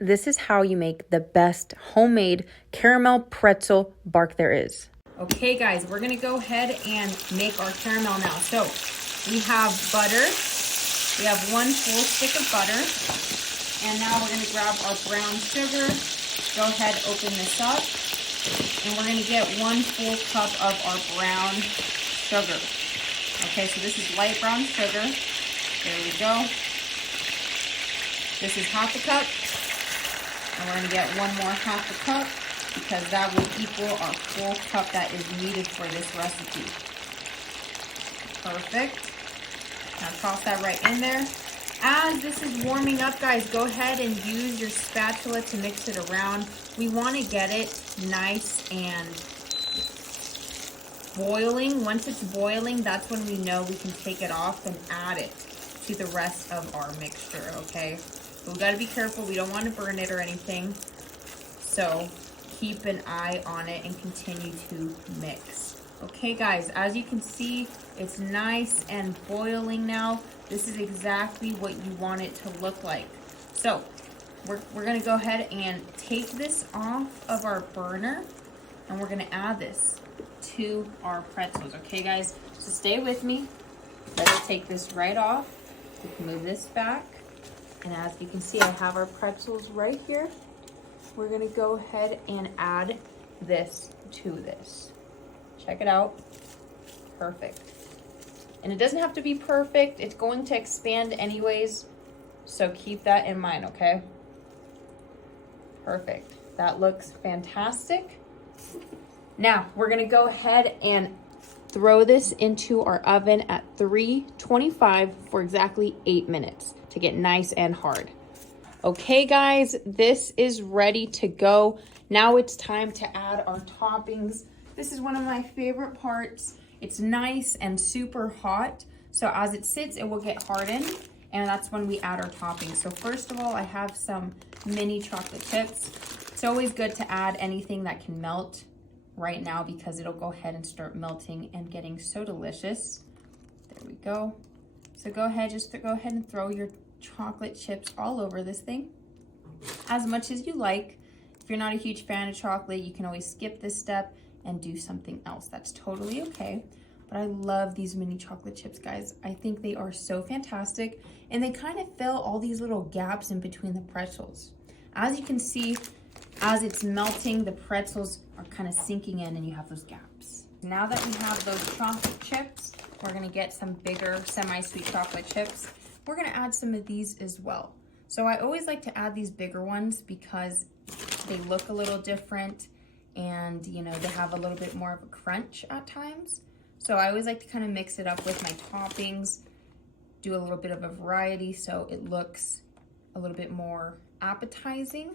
this is how you make the best homemade caramel pretzel bark there is. Okay guys, we're gonna go ahead and make our caramel now. So we have butter. We have 1 full stick of butter. And now we're gonna grab our brown sugar. Go ahead, open this up. And we're gonna get 1 full cup of our brown sugar. Okay, so this is light brown sugar. There we go. This is half a cup. And we're gonna get 1 more half a cup because that will equal our full cup that is needed for this recipe. Perfect. Now toss that right in there. As this is warming up, guys, go ahead and use your spatula to mix it around. We want to get it nice and boiling. Once it's boiling, that's when we know we can take it off and add it to the rest of our mixture, okay? But we got to be careful. We don't want to burn it or anything. So keep an eye on it and continue to mix. Okay, guys, as you can see, it's nice and boiling now. This is exactly what you want it to look like. So we're gonna go ahead and take this off of our burner and we're gonna add this to our pretzels. Okay, guys, so stay with me. Let's take this right off. We can move this back. And as you can see, I have our pretzels right here. We're gonna go ahead and add this to this. Check it out. Perfect. And it doesn't have to be perfect. It's going to expand anyways. So keep that in mind, okay? Perfect. That looks fantastic. Now, we're gonna go ahead and throw this into our oven at 325 for exactly 8 minutes to get nice and hard. Okay, guys, this is ready to go. Now it's time to add our toppings. This is one of my favorite parts. It's nice and super hot. So as it sits, it will get hardened. And that's when we add our toppings. So first of all, I have some mini chocolate chips. It's always good to add anything that can melt right now because it'll go ahead and start melting and getting so delicious. There we go. So go ahead, just go ahead and throw your chocolate chips all over this thing as much as you like. If you're not a huge fan of chocolate, you can always skip this step and do something else. That's totally okay. But I love these mini chocolate chips, guys. I think they are so fantastic and they kind of fill all these little gaps in between the pretzels. As you can see, as it's melting, the pretzels are kind of sinking in and you have those gaps. Now that we have those chocolate chips, we're gonna get some bigger semi-sweet chocolate chips. We're gonna add some of these as well. So I always like to add these bigger ones because they look a little different and you know, they have a little bit more of a crunch at times. So I always like to kind of mix it up with my toppings, do a little bit of a variety so it looks a little bit more appetizing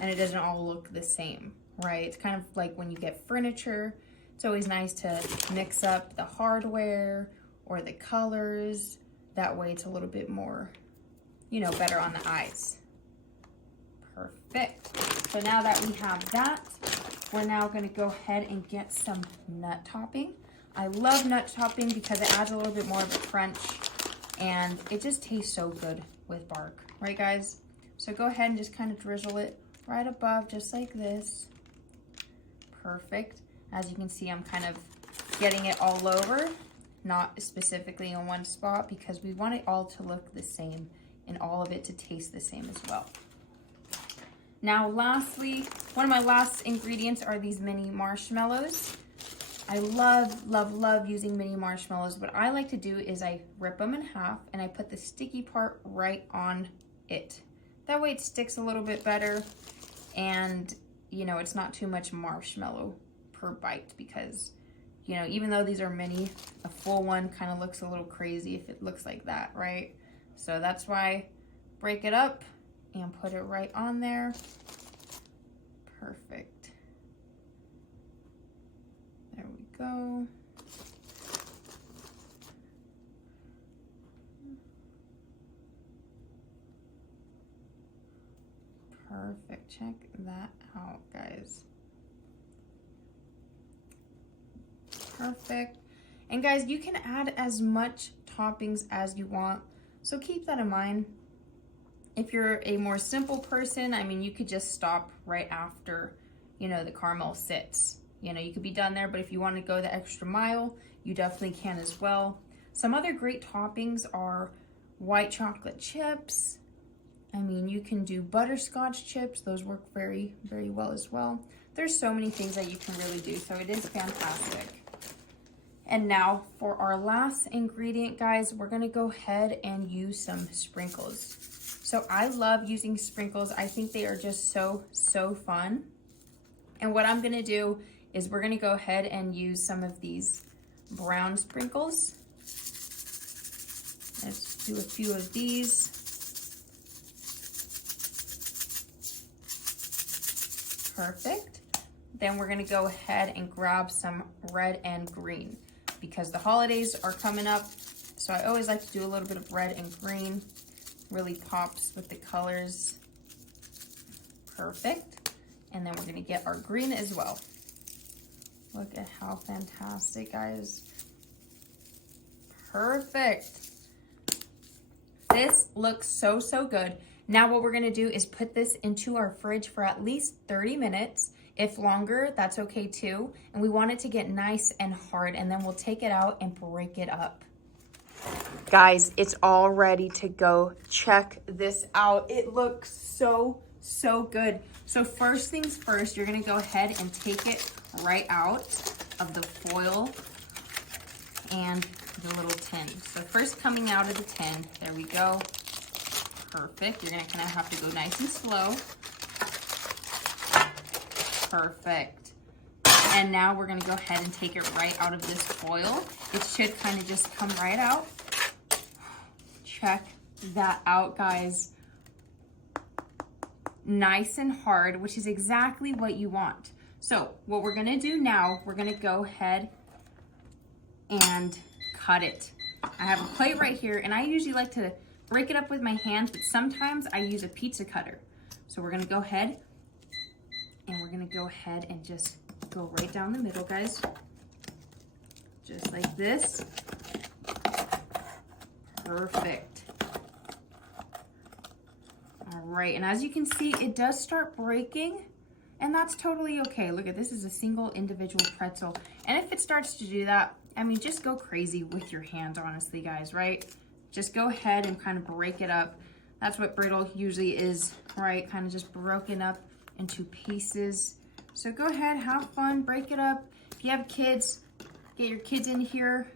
and it doesn't all look the same, right? It's kind of like when you get furniture, it's always nice to mix up the hardware or the colors. That way it's a little bit more, you know, better on the eyes. Perfect. So now that we have that, we're now gonna go ahead and get some nut topping. I love nut topping because it adds a little bit more of a crunch and it just tastes so good with bark, right guys? So go ahead and just kind of drizzle it right above, just like this. Perfect. As you can see, I'm kind of getting it all over, not specifically in one spot because we want it all to look the same and all of it to taste the same as well. Now, lastly, one of my last ingredients are these mini marshmallows. I love using mini marshmallows. What I like to do is I rip them in half and I put the sticky part right on it. That way it sticks a little bit better and, you know, it's not too much marshmallow per bite because, you know, even though these are mini, a full one kind of looks a little crazy if it looks like that, right? So that's why break it up and put it right on there. Perfect. There we go. Perfect. Check that out, guys. Perfect. And guys, you can add as much toppings as you want, so keep that in mind. If you're a more simple person, I mean, you could just stop right after, you know, the caramel sits. You know, you could be done there, but if you want to go the extra mile, you definitely can as well. Some other great toppings are white chocolate chips. I mean, you can do butterscotch chips. Those work very, very well as well. There's so many things that you can really do, so it is fantastic. And now for our last ingredient, guys, we're gonna go ahead and use some sprinkles. So I love using sprinkles. I think they are just so, so fun. And what I'm gonna do is we're gonna go ahead and use some of these brown sprinkles. Let's do a few of these. Perfect. Then we're gonna go ahead and grab some red and green because the holidays are coming up. So I always like to do a little bit of red and green. Really pops with the colors. Perfect. And then we're gonna get our green as well. Look at how fantastic, guys. Perfect. This looks so, so good. Now what we're gonna do is put this into our fridge for at least 30 minutes. If longer, that's okay too. And we want it to get nice and hard, and then we'll take it out and break it up. Guys, it's all ready to go. Check this out. It looks so, so good. So first things first, you're gonna go ahead and take it right out of the foil and the little tin. So first coming out of the tin, there we go. Perfect. You're gonna kind of have to go nice and slow. Perfect. And now we're gonna go ahead and take it right out of this foil. It should kind of just come right out. Check that out, guys. Nice and hard, which is exactly what you want. So what we're gonna do now, we're gonna go ahead and cut it. I have a plate right here, and I usually like to break it up with my hands, but sometimes I use a pizza cutter. So we're gonna go ahead and just go right down the middle, guys. Just like this. Perfect. All right, and as you can see, it does start breaking, and that's totally okay. Look at this, is a single individual pretzel. And if it starts to do that, I mean, just go crazy with your hands, honestly, guys, right? Just go ahead and kind of break it up. That's what brittle usually is, right? Kind of just broken up into pieces. So go ahead, have fun, break it up. If you have kids, get your kids in here,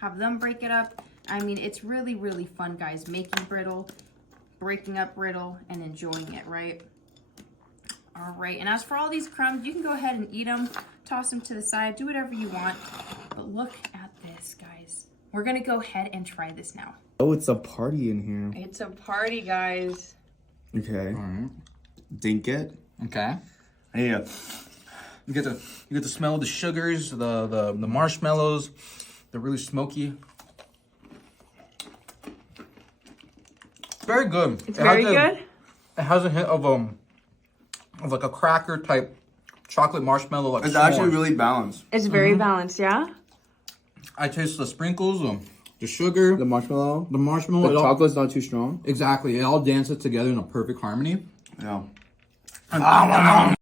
have them break it up. I mean, it's really, really fun, guys, making brittle, breaking up brittle, and enjoying it, right? All right, and as for all these crumbs, you can go ahead and eat them, toss them to the side, do whatever you want. But look at this, guys. We're gonna go ahead and try this now. Oh, it's a party in here. It's a party, guys. Okay. All right. Dink it. Okay. Yeah. You get the smell of the sugars, the marshmallows. They're really smoky. Very good. It's very good. It has a hint of like a cracker type chocolate marshmallow. Like It's s'mores. actually really balanced. It's very balanced, yeah? I taste the sprinkles, the sugar, The marshmallow. the marshmallow. The chocolate's not too strong. Exactly. It all dances together in a perfect harmony. Yeah.